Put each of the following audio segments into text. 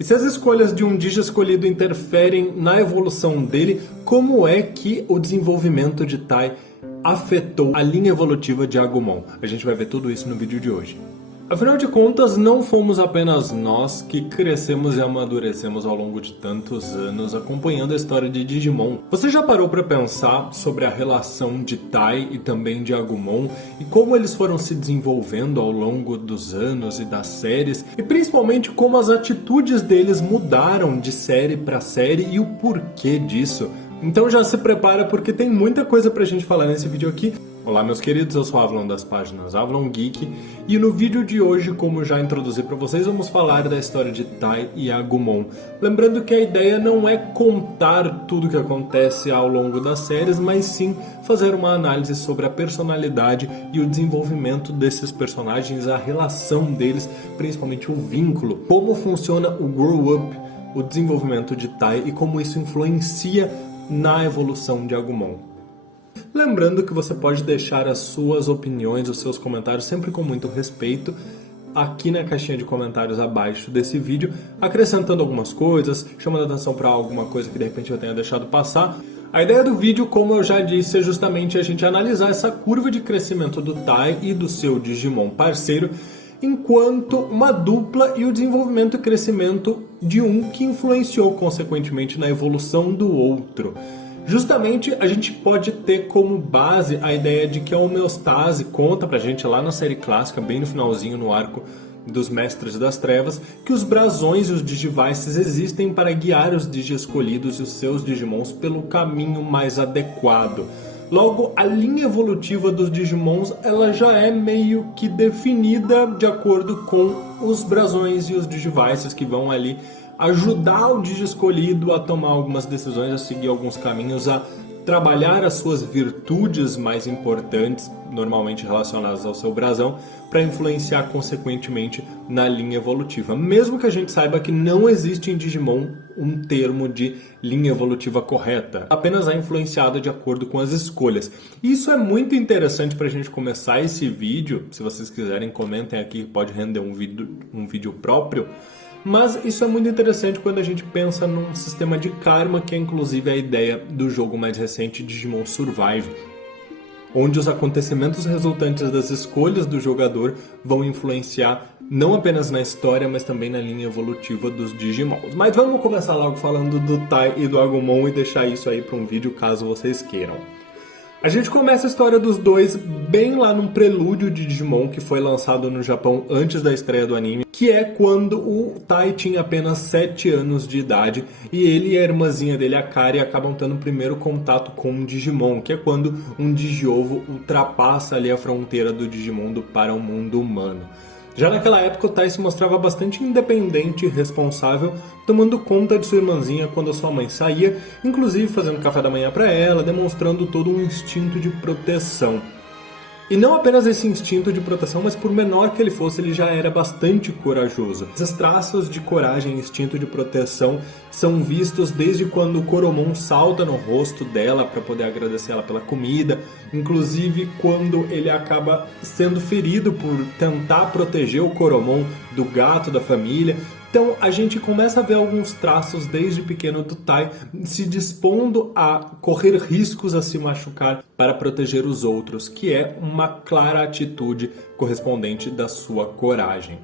E se as escolhas de um Digi escolhido interferem na evolução dele, como é que o desenvolvimento de Tai afetou a linha evolutiva de Agumon? A gente vai ver tudo isso no vídeo de hoje. Afinal de contas, não fomos apenas nós que crescemos e amadurecemos ao longo de tantos anos acompanhando a história de Digimon. Você já parou para pensar sobre a relação de Tai e também de Agumon e como eles foram se desenvolvendo ao longo dos anos e das séries e principalmente como as atitudes deles mudaram de série para série e o porquê disso? Então já se prepara porque tem muita coisa pra gente falar nesse vídeo aqui. Olá meus queridos, eu sou o Avalon das páginas Avalon Geek e no vídeo de hoje, como já introduzi para vocês, vamos falar da história de Tai e Agumon. Lembrando que a ideia não é contar tudo o que acontece ao longo das séries, mas sim fazer uma análise sobre a personalidade e o desenvolvimento desses personagens, a relação deles, principalmente o vínculo, como funciona o Grow Up, o desenvolvimento de Tai e como isso influencia na evolução de Agumon. Lembrando que você pode deixar as suas opiniões, os seus comentários, sempre com muito respeito, aqui na caixinha de comentários abaixo desse vídeo, acrescentando algumas coisas, chamando atenção para alguma coisa que de repente eu tenha deixado passar. A ideia do vídeo, como eu já disse, é justamente a gente analisar essa curva de crescimento do Tai e do seu Digimon parceiro, enquanto uma dupla e o desenvolvimento e crescimento de um que influenciou consequentemente na evolução do outro. Justamente a gente pode ter como base a ideia de que a homeostase conta pra gente lá na série clássica, bem no finalzinho, no arco dos Mestres das Trevas, que os brasões e os Digivices existem para guiar os Digi escolhidos e os seus Digimons pelo caminho mais adequado. Logo, a linha evolutiva dos Digimons ela já é meio que definida de acordo com os brasões e os Digivices que vão ali ajudar o Digi escolhido a tomar algumas decisões, a seguir alguns caminhos, a trabalhar as suas virtudes mais importantes, normalmente relacionadas ao seu brasão, para influenciar consequentemente na linha evolutiva. Mesmo que a gente saiba que não existe em Digimon um termo de linha evolutiva correta, apenas é influenciada de acordo com as escolhas. Isso é muito interessante para a gente começar esse vídeo. Se vocês quiserem, comentem aqui, pode render um vídeo próprio. Mas isso é muito interessante quando a gente pensa num sistema de karma, que é inclusive a ideia do jogo mais recente, Digimon Survive, onde os acontecimentos resultantes das escolhas do jogador vão influenciar não apenas na história, mas também na linha evolutiva dos Digimons. Mas vamos começar logo falando do Tai e do Agumon e deixar isso aí para um vídeo caso vocês queiram. A gente começa a história dos dois bem lá num prelúdio de Digimon que foi lançado no Japão antes da estreia do anime, que é quando o Tai tinha apenas 7 anos de idade e ele e a irmãzinha dele, a Kari, acabam tendo o primeiro contato com um Digimon, que é quando um Digiovo ultrapassa ali a fronteira do Digimundo para o mundo humano. Já naquela época o Tai se mostrava bastante independente e responsável, tomando conta de sua irmãzinha quando a sua mãe saía, inclusive fazendo café da manhã para ela, demonstrando todo um instinto de proteção. E não apenas esse instinto de proteção, mas por menor que ele fosse, ele já era bastante corajoso. Esses traços de coragem e instinto de proteção são vistos desde quando o Coromon salta no rosto dela para poder agradecer ela pela comida, inclusive quando ele acaba sendo ferido por tentar proteger o Coromon do gato da família. Então a gente começa a ver alguns traços desde pequeno do Tai se dispondo a correr riscos, a se machucar para proteger os outros, que é uma clara atitude correspondente da sua coragem.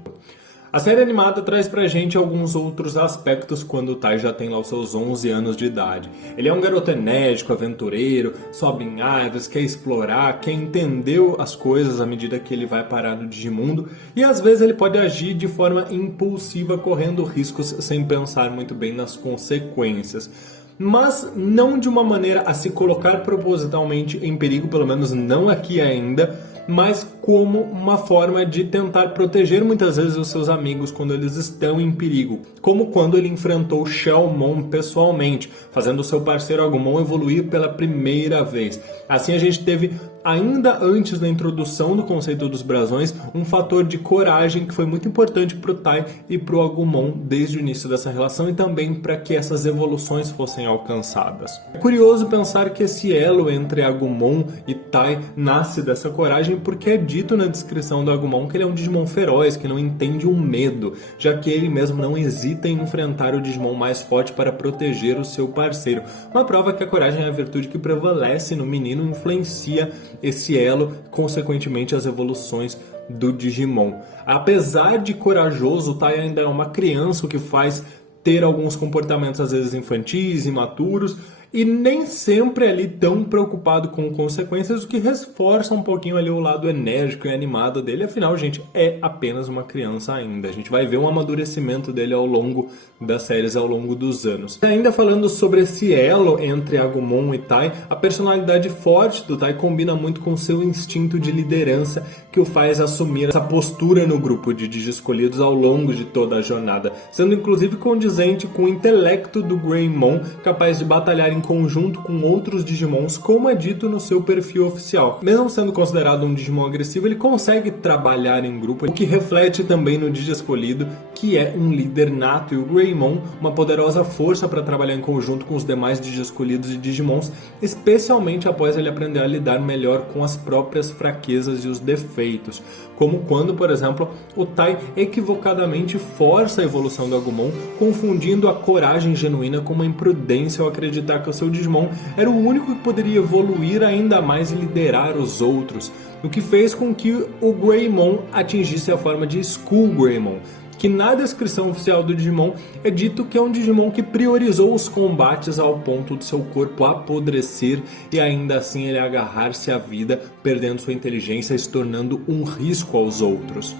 A série animada traz pra gente alguns outros aspectos quando o Tai já tem lá os seus 11 anos de idade. Ele é um garoto enérgico, aventureiro, sobe em árvores, quer explorar, quer entender as coisas à medida que ele vai parar no Digimundo e às vezes ele pode agir de forma impulsiva, correndo riscos sem pensar muito bem nas consequências. Mas não de uma maneira a se colocar propositalmente em perigo, pelo menos não aqui ainda, mas como uma forma de tentar proteger muitas vezes os seus amigos quando eles estão em perigo, como quando ele enfrentou Shellmon pessoalmente, fazendo o seu parceiro Agumon evoluir pela primeira vez. Assim a gente teve ainda antes da introdução do conceito dos brasões, um fator de coragem que foi muito importante para o Tai e para o Agumon desde o início dessa relação e também para que essas evoluções fossem alcançadas. É curioso pensar que esse elo entre Agumon e Tai nasce dessa coragem porque é dito na descrição do Agumon que ele é um Digimon feroz, que não entende o medo, já que ele mesmo não hesita em enfrentar o Digimon mais forte para proteger o seu parceiro. Uma prova que a coragem é a virtude que prevalece no menino e influencia esse elo, consequentemente as evoluções do Digimon. Apesar de corajoso, o Tai ainda é uma criança, o que faz ter alguns comportamentos às vezes infantis, imaturos, e nem sempre ali tão preocupado com consequências, o que reforça um pouquinho ali o lado enérgico e animado dele. Afinal, gente, é apenas uma criança ainda. A gente vai ver um amadurecimento dele ao longo das séries, ao longo dos anos. Ainda falando sobre esse elo entre Agumon e Tai, a personalidade forte do Tai combina muito com seu instinto de liderança, que o faz assumir essa postura no grupo de Digi escolhidos ao longo de toda a jornada, sendo inclusive condizente com o intelecto do Greymon, capaz de batalhar em conjunto com outros Digimons, como é dito no seu perfil oficial. Mesmo sendo considerado um Digimon agressivo, ele consegue trabalhar em grupo, o que reflete também no Digi escolhido, que é um líder nato, e o Greymon, uma poderosa força para trabalhar em conjunto com os demais Digi escolhidos e Digimons, especialmente após ele aprender a lidar melhor com as próprias fraquezas e os defeitos, como quando, por exemplo, o Tai equivocadamente força a evolução do Agumon, confundindo a coragem genuína com uma imprudência ao acreditar que o seu Digimon era o único que poderia evoluir ainda mais e liderar os outros, o que fez com que o Greymon atingisse a forma de School Greymon, que na descrição oficial do Digimon é dito que é um Digimon que priorizou os combates ao ponto de seu corpo apodrecer e ainda assim ele agarrar-se à vida, perdendo sua inteligência e se tornando um risco aos outros.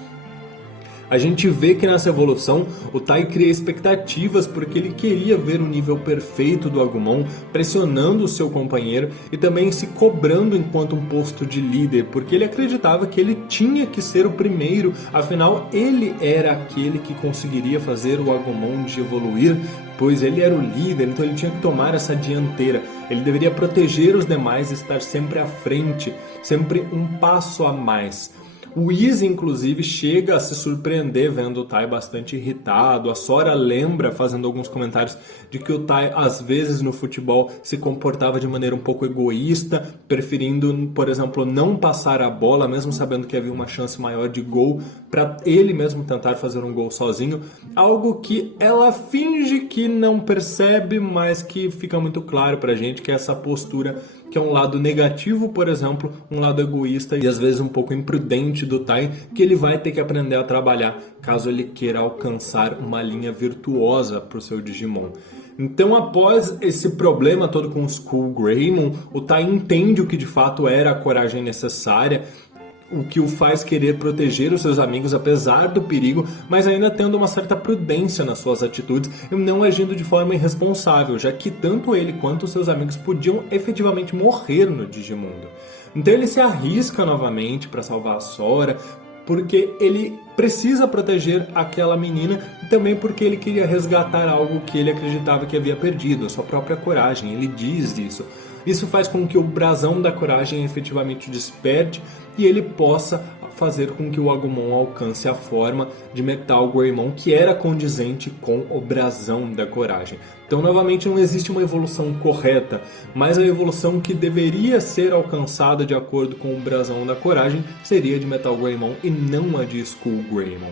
A gente vê que nessa evolução o Tai cria expectativas porque ele queria ver o nível perfeito do Agumon, pressionando o seu companheiro e também se cobrando enquanto um posto de líder, porque ele acreditava que ele tinha que ser o primeiro, afinal ele era aquele que conseguiria fazer o Agumon de evoluir, pois ele era o líder, então ele tinha que tomar essa dianteira. Ele deveria proteger os demais e estar sempre à frente, sempre um passo a mais. O Izzy, inclusive, chega a se surpreender vendo o Tai bastante irritado. A Sora lembra, fazendo alguns comentários, de que o Tai, às vezes, no futebol, se comportava de maneira um pouco egoísta, preferindo, por exemplo, não passar a bola, mesmo sabendo que havia uma chance maior de gol, para ele mesmo tentar fazer um gol sozinho. Algo que ela finge que não percebe, mas que fica muito claro pra gente, que é essa postura que é um lado negativo, por exemplo, um lado egoísta e às vezes um pouco imprudente do Tai, que ele vai ter que aprender a trabalhar caso ele queira alcançar uma linha virtuosa para o seu Digimon. Então, após esse problema todo com o School Greymon, o Tai entende o que de fato era a coragem necessária, o que o faz querer proteger os seus amigos apesar do perigo, mas ainda tendo uma certa prudência nas suas atitudes e não agindo de forma irresponsável, já que tanto ele quanto os seus amigos podiam efetivamente morrer no Digimundo. Então ele se arrisca novamente para salvar a Sora, porque ele precisa proteger aquela menina e também porque ele queria resgatar algo que ele acreditava que havia perdido, a sua própria coragem. Ele diz isso. Isso faz com que o brasão da coragem efetivamente desperte e ele possa fazer com que o Agumon alcance a forma de Metal Greymon, que era condizente com o brasão da coragem. Então, novamente, não existe uma evolução correta, mas a evolução que deveria ser alcançada de acordo com o brasão da coragem seria de Metal Greymon e não a de School Greymon.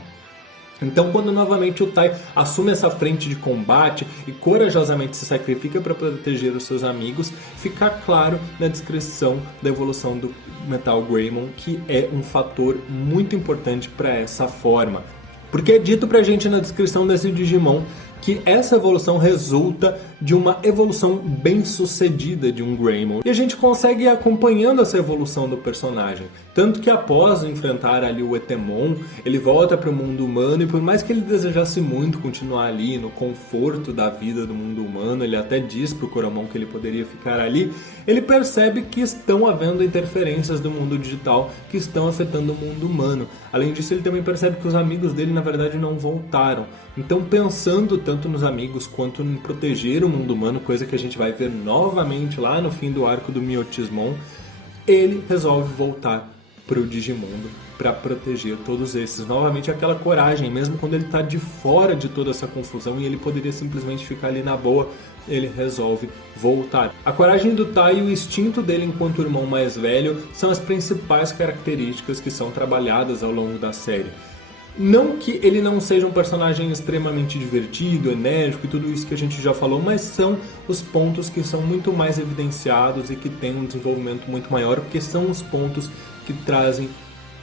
Então, quando novamente o Tai assume essa frente de combate e corajosamente se sacrifica para proteger os seus amigos, fica claro na descrição da evolução do Metal Greymon que é um fator muito importante para essa forma. Porque é dito pra gente na descrição desse Digimon que essa evolução resulta de uma evolução bem sucedida de um Greymon. E a gente consegue ir acompanhando essa evolução do personagem. Tanto que após enfrentar ali o Etemon, ele volta para o mundo humano e por mais que ele desejasse muito continuar ali no conforto da vida do mundo humano, ele até diz pro Coromon que ele poderia ficar ali, ele percebe que estão havendo interferências do mundo digital que estão afetando o mundo humano. Além disso, ele também percebe que os amigos dele na verdade não voltaram. Então, pensando tanto nos amigos quanto em proteger o mundo humano, coisa que a gente vai ver novamente lá no fim do arco do Myotismon, ele resolve voltar pro Digimundo para proteger todos esses. Novamente aquela coragem, mesmo quando ele está de fora de toda essa confusão e ele poderia simplesmente ficar ali na boa, ele resolve voltar. A coragem do Tai e o instinto dele enquanto irmão mais velho são as principais características que são trabalhadas ao longo da série. Não que ele não seja um personagem extremamente divertido, enérgico e tudo isso que a gente já falou, mas são os pontos que são muito mais evidenciados e que têm um desenvolvimento muito maior, porque são os pontos que trazem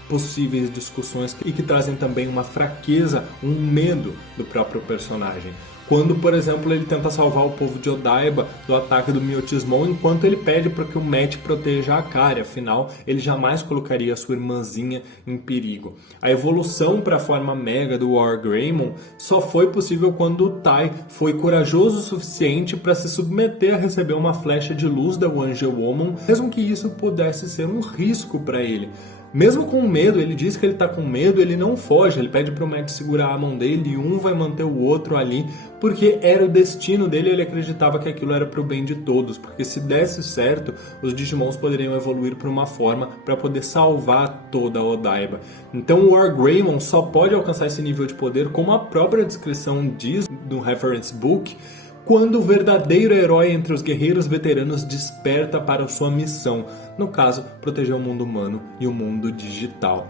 possíveis discussões e que trazem também uma fraqueza, um medo do próprio personagem. Quando, por exemplo, ele tenta salvar o povo de Odaiba do ataque do Myotismon, enquanto ele pede para que o Matt proteja a Akari, afinal, ele jamais colocaria a sua irmãzinha em perigo. A evolução para a forma Mega do Wargreymon só foi possível quando o Tai foi corajoso o suficiente para se submeter a receber uma flecha de luz da Angel Woman, mesmo que isso pudesse ser um risco para ele. Mesmo com medo, ele diz que ele tá com medo, ele não foge, ele pede pro Matt segurar a mão dele e um vai manter o outro ali, porque era o destino dele, ele acreditava que aquilo era pro bem de todos, porque se desse certo, os Digimons poderiam evoluir por uma forma para poder salvar toda a Odaiba. Então o Wargreymon só pode alcançar esse nível de poder, como a própria descrição diz no Reference Book, quando o verdadeiro herói entre os guerreiros veteranos desperta para sua missão, no caso, proteger o mundo humano e o mundo digital.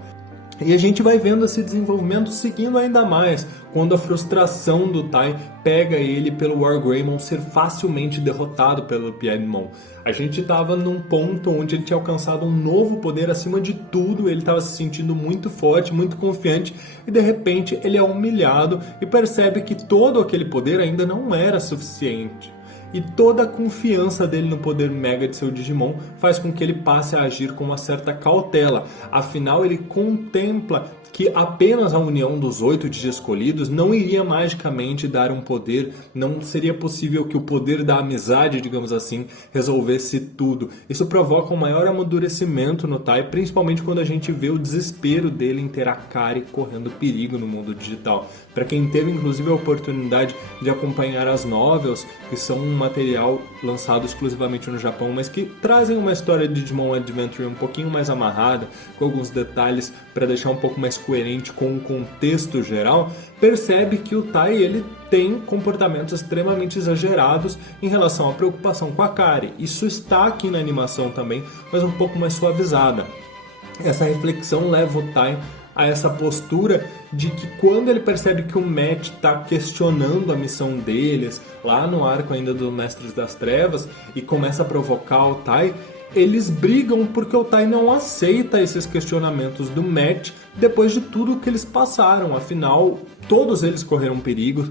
E a gente vai vendo esse desenvolvimento seguindo ainda mais, quando a frustração do Tai pega ele pelo Wargreymon ser facilmente derrotado pelo Piedmon. A gente estava num ponto onde ele tinha alcançado um novo poder acima de tudo, ele estava se sentindo muito forte, muito confiante, e de repente ele é humilhado e percebe que todo aquele poder ainda não era suficiente. E toda a confiança dele no poder Mega de seu Digimon faz com que ele passe a agir com uma certa cautela. Afinal, ele contempla que apenas a união dos 8 Digi-escolhidos não iria magicamente dar um poder, não seria possível que o poder da amizade, digamos assim, resolvesse tudo. Isso provoca um maior amadurecimento no Tai, principalmente quando a gente vê o desespero dele em ter a Akari correndo perigo no mundo digital. Para quem teve inclusive a oportunidade de acompanhar as novels, que são um material lançado exclusivamente no Japão, mas que trazem uma história de Digimon Adventure um pouquinho mais amarrada, com alguns detalhes para deixar um pouco mais coerente com o contexto geral, percebe que o Tai ele tem comportamentos extremamente exagerados em relação à preocupação com a Akari. Isso está aqui na animação também, mas um pouco mais suavizada. Essa reflexão leva o Tai a essa postura de que quando ele percebe que o Matt está questionando a missão deles, lá no arco ainda dos Mestres das Trevas, e começa a provocar o Tai, eles brigam porque o Tai não aceita esses questionamentos do Matt depois de tudo que eles passaram. Afinal, todos eles correram perigo.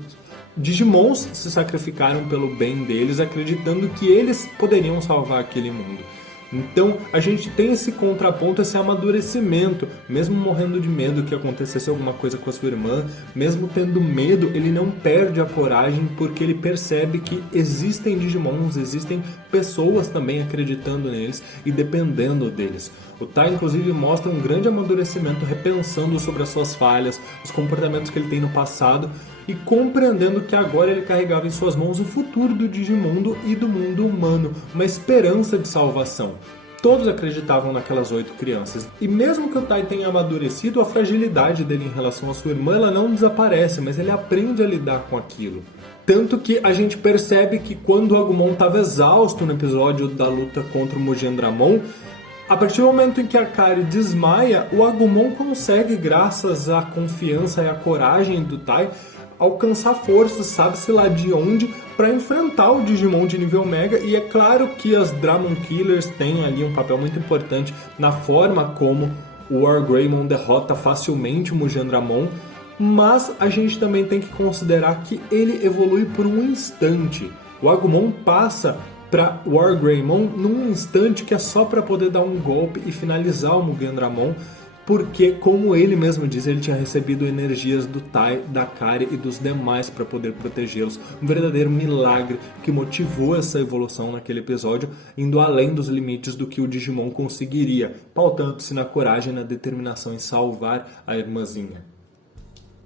Digimons se sacrificaram pelo bem deles, acreditando que eles poderiam salvar aquele mundo. Então a gente tem esse contraponto, esse amadurecimento, mesmo morrendo de medo que acontecesse alguma coisa com a sua irmã, mesmo tendo medo, ele não perde a coragem porque ele percebe que existem Digimons, existem pessoas também acreditando neles e dependendo deles. O Tai inclusive mostra um grande amadurecimento repensando sobre as suas falhas, os comportamentos que ele tem no passado e compreendendo que agora ele carregava em suas mãos o futuro do Digimundo e do mundo humano, uma esperança de salvação. Todos acreditavam naquelas 8 crianças. E mesmo que o Tai tenha amadurecido, a fragilidade dele em relação à sua irmã ela não desaparece, mas ele aprende a lidar com aquilo. Tanto que a gente percebe que quando o Agumon estava exausto no episódio da luta contra o Mugendramon, a partir do momento em que a Akari desmaia, o Agumon consegue, graças à confiança e à coragem do Tai, alcançar forças, sabe-se lá de onde, para enfrentar o Digimon de nível Mega. E é claro que as Dramon Killers têm ali um papel muito importante na forma como o Wargreymon derrota facilmente o Mugendramon, mas a gente também tem que considerar que ele evolui por um instante. O Agumon passa para Wargreymon num instante que é só para poder dar um golpe e finalizar o Mugendramon, porque, como ele mesmo diz, ele tinha recebido energias do Tai, da Akari e dos demais para poder protegê-los. Um verdadeiro milagre que motivou essa evolução naquele episódio, indo além dos limites do que o Digimon conseguiria, pautando-se na coragem e na determinação em salvar a irmãzinha.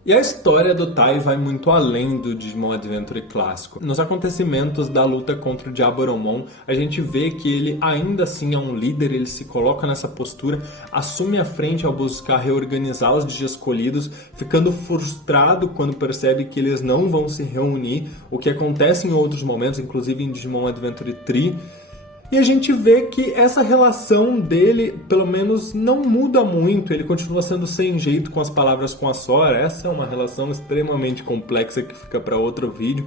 E a história do Tai vai muito além do Digimon Adventure clássico. Nos acontecimentos da luta contra o Diaboromon, a gente vê que ele ainda assim é um líder, ele se coloca nessa postura, assume a frente ao buscar reorganizar os Digi escolhidos, ficando frustrado quando percebe que eles não vão se reunir, o que acontece em outros momentos, inclusive em Digimon Adventure 3. E a gente vê que essa relação dele, pelo menos, não muda muito. Ele continua sendo sem jeito com as palavras com a Sora. Essa é uma relação extremamente complexa que fica para outro vídeo.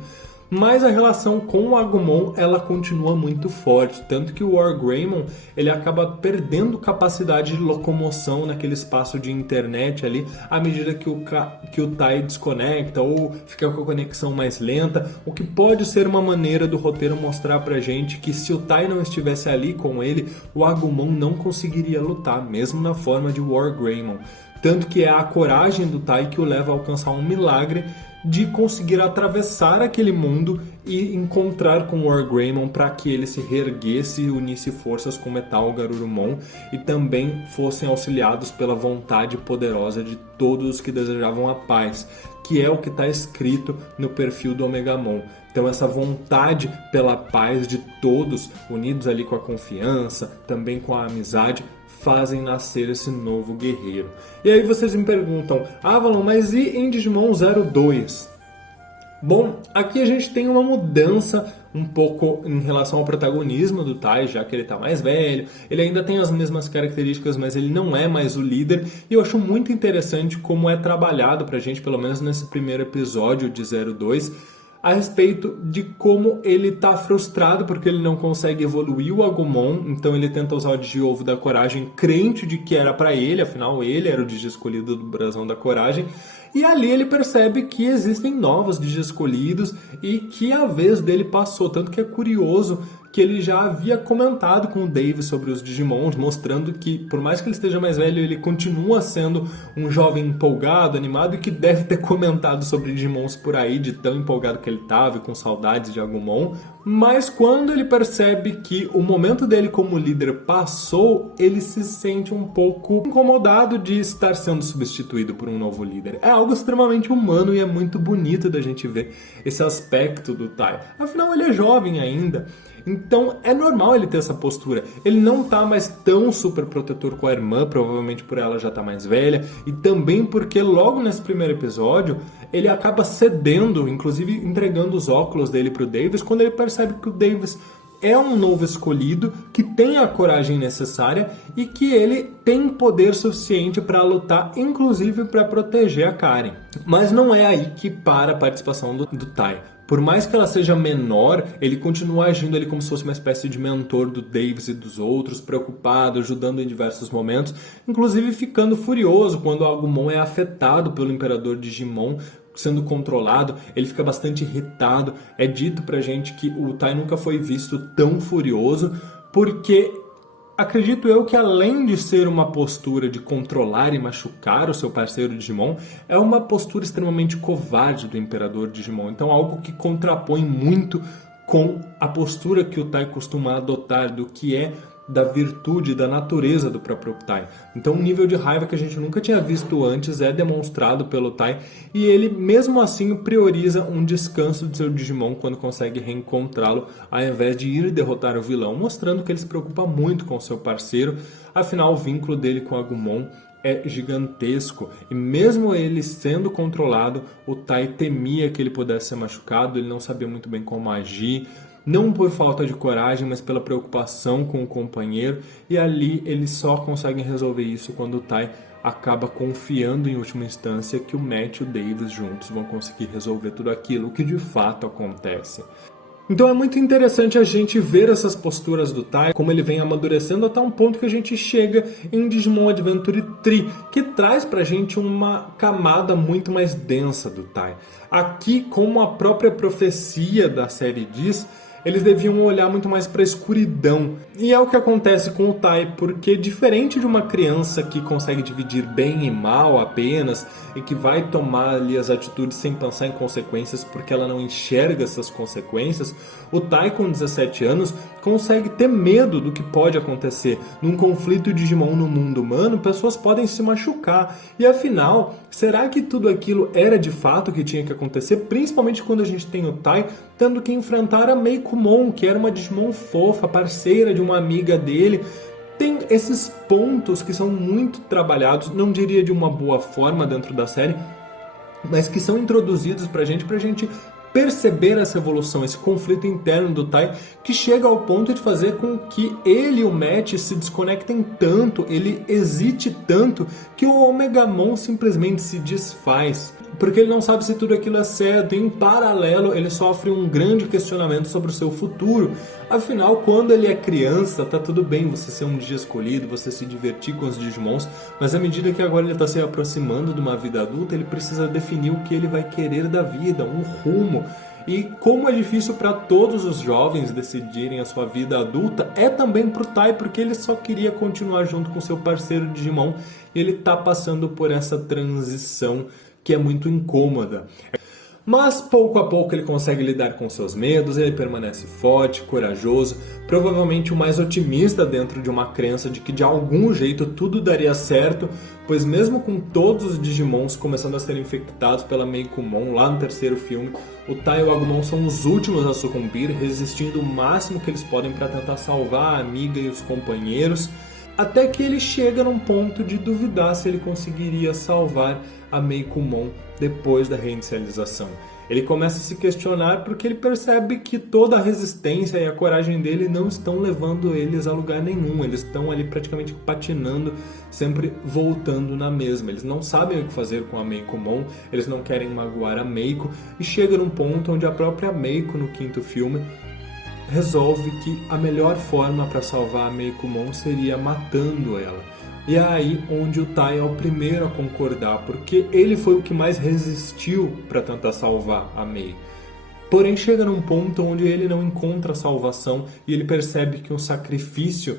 Mas a relação com o Agumon, ela continua muito forte. Tanto que o Wargreymon, ele acaba perdendo capacidade de locomoção naquele espaço de internet ali, à medida que o Tai desconecta ou fica com a conexão mais lenta. O que pode ser uma maneira do roteiro mostrar pra gente que se o Tai não estivesse ali com ele, o Agumon não conseguiria lutar, mesmo na forma de Wargreymon. Tanto que é a coragem do Tai que o leva a alcançar um milagre de conseguir atravessar aquele mundo e encontrar com o Wargreymon para que ele se reerguesse e unisse forças com Metal Garurumon e também fossem auxiliados pela vontade poderosa de todos os que desejavam a paz, que é o que está escrito no perfil do Omegamon. Então essa vontade pela paz de todos, unidos ali com a confiança, também com a amizade, fazem nascer esse novo guerreiro. E aí vocês me perguntam, Avalon, mas e em Digimon 02? Bom, aqui a gente tem uma mudança um pouco em relação ao protagonismo do Tai, já que ele está mais velho, ele ainda tem as mesmas características, mas ele não é mais o líder, e eu acho muito interessante como é trabalhado pra gente, pelo menos nesse primeiro episódio de 02, a respeito de como ele está frustrado porque ele não consegue evoluir o Agumon, então ele tenta usar o Digi-Ovo da Coragem, crente de que era para ele, afinal ele era o Digi escolhido do Brasão da Coragem, e ali ele percebe que existem novos Digi escolhidos e que a vez dele passou, tanto que é curioso que ele já havia comentado com o Dave sobre os Digimons, mostrando que, por mais que ele esteja mais velho, ele continua sendo um jovem empolgado, animado, e que deve ter comentado sobre Digimons por aí, de tão empolgado que ele estava e com saudades de Agumon. Mas quando ele percebe que o momento dele como líder passou, ele se sente um pouco incomodado de estar sendo substituído por um novo líder. É algo extremamente humano e é muito bonito da gente ver esse aspecto do Tai. Afinal, ele é jovem ainda. Então é normal ele ter essa postura. Ele não tá mais tão super protetor com a irmã, provavelmente por ela já tá mais velha, e também porque logo nesse primeiro episódio ele acaba cedendo, inclusive entregando os óculos dele pro Davis, quando ele percebe que o Davis é um novo escolhido, que tem a coragem necessária e que ele tem poder suficiente para lutar, inclusive para proteger a Karen. Mas não é aí que para a participação do Tai. Por mais que ela seja menor, ele continua agindo ali como se fosse uma espécie de mentor do Davis e dos outros, preocupado, ajudando em diversos momentos, inclusive ficando furioso quando o Agumon é afetado pelo Imperador Digimon, sendo controlado, ele fica bastante irritado. É dito pra gente que o Tai nunca foi visto tão furioso, porque acredito eu que além de ser uma postura de controlar e machucar o seu parceiro Digimon, é uma postura extremamente covarde do Imperador Digimon. Então algo que contrapõe muito com a postura que o Tai costuma adotar do que é da virtude, da natureza do próprio Tai. Então um nível de raiva que a gente nunca tinha visto antes é demonstrado pelo Tai, e ele mesmo assim prioriza um descanso de seu Digimon quando consegue reencontrá-lo, ao invés de ir derrotar o vilão, mostrando que ele se preocupa muito com seu parceiro. Afinal, o vínculo dele com Agumon é gigantesco, e mesmo ele sendo controlado, o Tai temia que ele pudesse ser machucado, ele não sabia muito bem como agir, não por falta de coragem, mas pela preocupação com o companheiro, e ali eles só conseguem resolver isso quando o Tai acaba confiando em última instância que o Matt e o Davis juntos vão conseguir resolver tudo aquilo, o que de fato acontece. Então é muito interessante a gente ver essas posturas do Tai, como ele vem amadurecendo até um ponto que a gente chega em Digimon Adventure 3, que traz pra gente uma camada muito mais densa do Tai. Aqui, como a própria profecia da série diz, eles deviam olhar muito mais para a escuridão. E é o que acontece com o Tai, porque diferente de uma criança que consegue dividir bem e mal apenas, e que vai tomar ali as atitudes sem pensar em consequências porque ela não enxerga essas consequências, o Tai com 17 anos consegue ter medo do que pode acontecer. Num conflito Digimon no mundo humano, pessoas podem se machucar. E afinal, será que tudo aquilo era de fato o que tinha que acontecer? Principalmente quando a gente tem o Tai tendo que enfrentar a Meicoomon, que era uma Digimon fofa, parceira de uma amiga dele. Tem esses pontos que são muito trabalhados, não diria de uma boa forma dentro da série, mas que são introduzidos pra gente perceber essa evolução, esse conflito interno do Tai, que chega ao ponto de fazer com que ele e o Matt se desconectem tanto, ele hesite tanto, que o Omegamon simplesmente se desfaz. Porque ele não sabe se tudo aquilo é certo, e em paralelo ele sofre um grande questionamento sobre o seu futuro. Afinal, quando ele é criança, tá tudo bem você ser um dia escolhido, você se divertir com os Digimons, mas à medida que agora ele está se aproximando de uma vida adulta, ele precisa definir o que ele vai querer da vida, um rumo. E como é difícil para todos os jovens decidirem a sua vida adulta, é também pro Tai, porque ele só queria continuar junto com seu parceiro Digimon, e ele tá passando por essa transição que é muito incômoda. Mas pouco a pouco ele consegue lidar com seus medos, ele permanece forte, corajoso, provavelmente o mais otimista dentro de uma crença de que de algum jeito tudo daria certo, pois mesmo com todos os Digimons começando a ser infectados pela Meicoomon lá no terceiro filme, o Tai e o Agumon são os últimos a sucumbir, resistindo o máximo que eles podem para tentar salvar a amiga e os companheiros, até que ele chega num ponto de duvidar se ele conseguiria salvar a Meicoomon depois da reinicialização. Ele começa a se questionar porque ele percebe que toda a resistência e a coragem dele não estão levando eles a lugar nenhum. Eles estão ali praticamente patinando, sempre voltando na mesma. Eles não sabem o que fazer com a Meicoomon, eles não querem magoar a Meiko, e chega num ponto onde a própria Meiko, no quinto filme, resolve que a melhor forma para salvar a Meicoomon seria matando ela. E é aí onde o Tai é o primeiro a concordar, porque ele foi o que mais resistiu para tentar salvar a Mei. Porém chega num ponto onde ele não encontra salvação e ele percebe que um sacrifício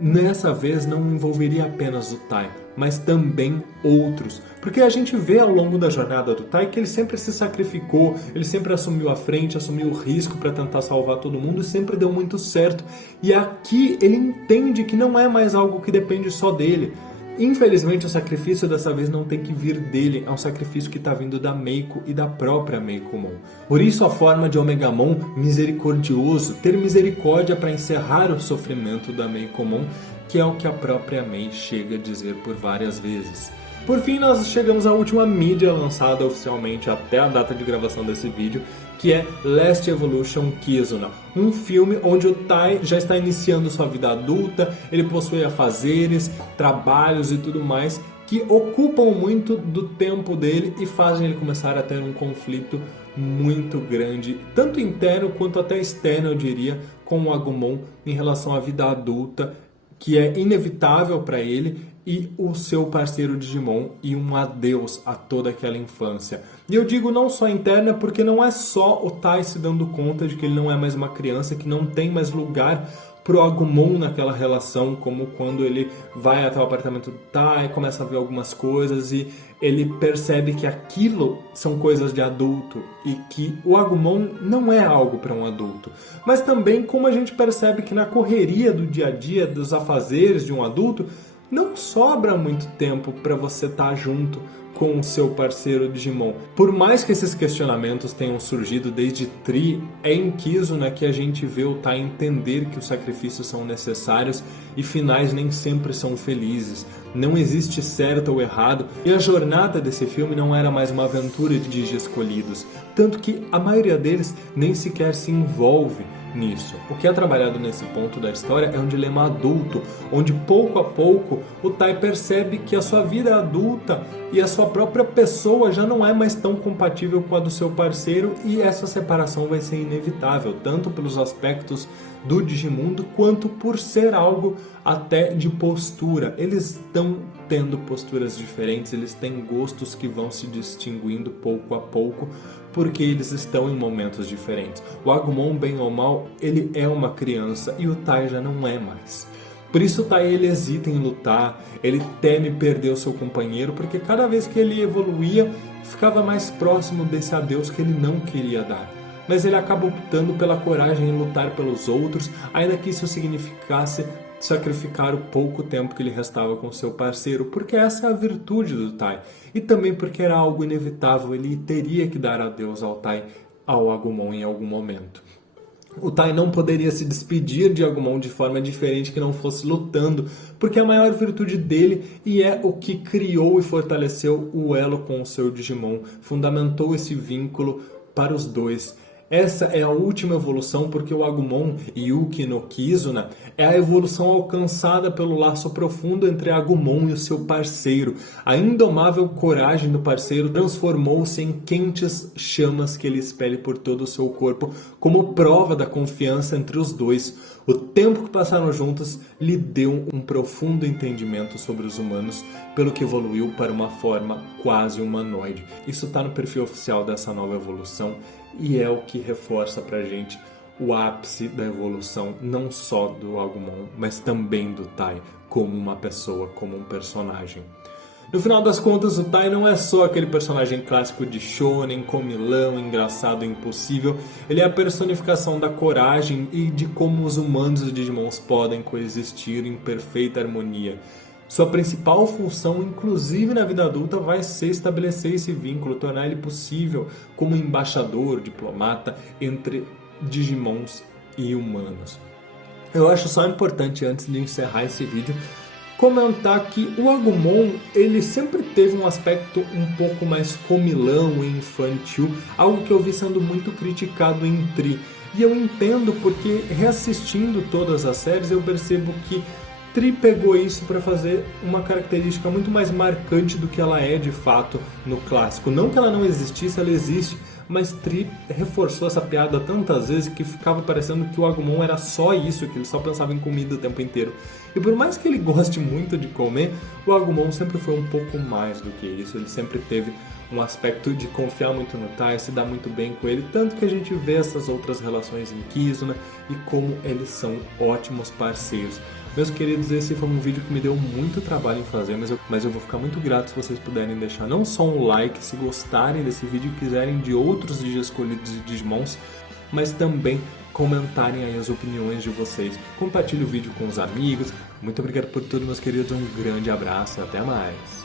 nessa vez não envolveria apenas o Tai, mas também outros. Porque a gente vê ao longo da jornada do Tai que ele sempre se sacrificou, ele sempre assumiu a frente, assumiu o risco para tentar salvar todo mundo e sempre deu muito certo. E aqui ele entende que não é mais algo que depende só dele. Infelizmente o sacrifício dessa vez não tem que vir dele, é um sacrifício que está vindo da Meiko e da própria Meicoomon. Por isso a forma de Omegamon misericordioso, ter misericórdia para encerrar o sofrimento da Meicoomon, que é o que a própria Mei chega a dizer por várias vezes. Por fim, nós chegamos à última mídia lançada oficialmente até a data de gravação desse vídeo, que é Last Evolution Kizuna, um filme onde o Tai já está iniciando sua vida adulta, ele possui afazeres, trabalhos e tudo mais, que ocupam muito do tempo dele e fazem ele começar a ter um conflito muito grande, tanto interno quanto até externo, eu diria, com o Agumon em relação à vida adulta, que é inevitável para ele, e o seu parceiro Digimon, e um adeus a toda aquela infância. E eu digo não só interna, porque não é só o Tai se dando conta de que ele não é mais uma criança, que não tem mais lugar pro Agumon naquela relação, como quando ele vai até o apartamento do Tai, começa a ver algumas coisas e ele percebe que aquilo são coisas de adulto e que o Agumon não é algo para um adulto. Mas também como a gente percebe que na correria do dia a dia, dos afazeres de um adulto, não sobra muito tempo para você estar junto com o seu parceiro Digimon. Por mais que esses questionamentos tenham surgido desde Tri, é em Kizuna que a gente vê o Tai entender que os sacrifícios são necessários e finais nem sempre são felizes. Não existe certo ou errado, e a jornada desse filme não era mais uma aventura de Digi escolhidos, tanto que a maioria deles nem sequer se envolve nisso. O que é trabalhado nesse ponto da história é um dilema adulto, onde pouco a pouco o Tai percebe que a sua vida adulta e a sua própria pessoa já não é mais tão compatível com a do seu parceiro, e essa separação vai ser inevitável, tanto pelos aspectos do Digimundo quanto por ser algo até de postura. Eles estão tendo posturas diferentes, eles têm gostos que vão se distinguindo pouco a pouco, porque eles estão em momentos diferentes. O Agumon, bem ou mal, ele é uma criança e o Tai já não é mais. Por isso o Tai ele hesita em lutar, ele teme perder o seu companheiro, porque cada vez que ele evoluía, ficava mais próximo desse adeus que ele não queria dar. Mas ele acaba optando pela coragem em lutar pelos outros, ainda que isso significasse sacrificar o pouco tempo que lhe restava com seu parceiro, porque essa é a virtude do Tai. E também porque era algo inevitável, ele teria que dar adeus ao Tai, ao Agumon em algum momento. O Tai não poderia se despedir de Agumon de forma diferente que não fosse lutando, porque a maior virtude dele e é o que criou e fortaleceu o elo com o seu Digimon, fundamentou esse vínculo para os dois. Essa é a última evolução porque o Agumon Yuki no Kizuna é a evolução alcançada pelo laço profundo entre Agumon e o seu parceiro. A indomável coragem do parceiro transformou-se em quentes chamas que ele expele por todo o seu corpo como prova da confiança entre os dois. O tempo que passaram juntos lhe deu um profundo entendimento sobre os humanos, pelo que evoluiu para uma forma quase humanoide. Isso está no perfil oficial dessa nova evolução e é o que reforça pra gente o ápice da evolução, não só do Agumon, mas também do Tai, como uma pessoa, como um personagem. No final das contas, o Tai não é só aquele personagem clássico de shonen, comilão, engraçado e impossível. Ele é a personificação da coragem e de como os humanos e os Digimons podem coexistir em perfeita harmonia. Sua principal função, inclusive na vida adulta, vai ser estabelecer esse vínculo, tornar ele possível como embaixador, diplomata entre Digimons e humanos. Eu acho só importante, antes de encerrar esse vídeo, comentar que o Agumon ele sempre teve um aspecto um pouco mais comilão e infantil, algo que eu vi sendo muito criticado em Tri. E eu entendo porque, reassistindo todas as séries, eu percebo que Tri pegou isso para fazer uma característica muito mais marcante do que ela é de fato no clássico. Não que ela não existisse, ela existe, mas Tri reforçou essa piada tantas vezes que ficava parecendo que o Agumon era só isso, que ele só pensava em comida o tempo inteiro. E por mais que ele goste muito de comer, o Agumon sempre foi um pouco mais do que isso. Ele sempre teve um aspecto de confiar muito no Tai, se dar muito bem com ele, tanto que a gente vê essas outras relações em Kizuna e como eles são ótimos parceiros. Meus queridos, esse foi um vídeo que me deu muito trabalho em fazer, mas eu vou ficar muito grato se vocês puderem deixar não só um like, se gostarem desse vídeo e quiserem de outros vídeos escolhidos de Digimons, mas também comentarem aí as opiniões de vocês. Compartilhe o vídeo com os amigos. Muito obrigado por tudo, meus queridos. Um grande abraço e até mais.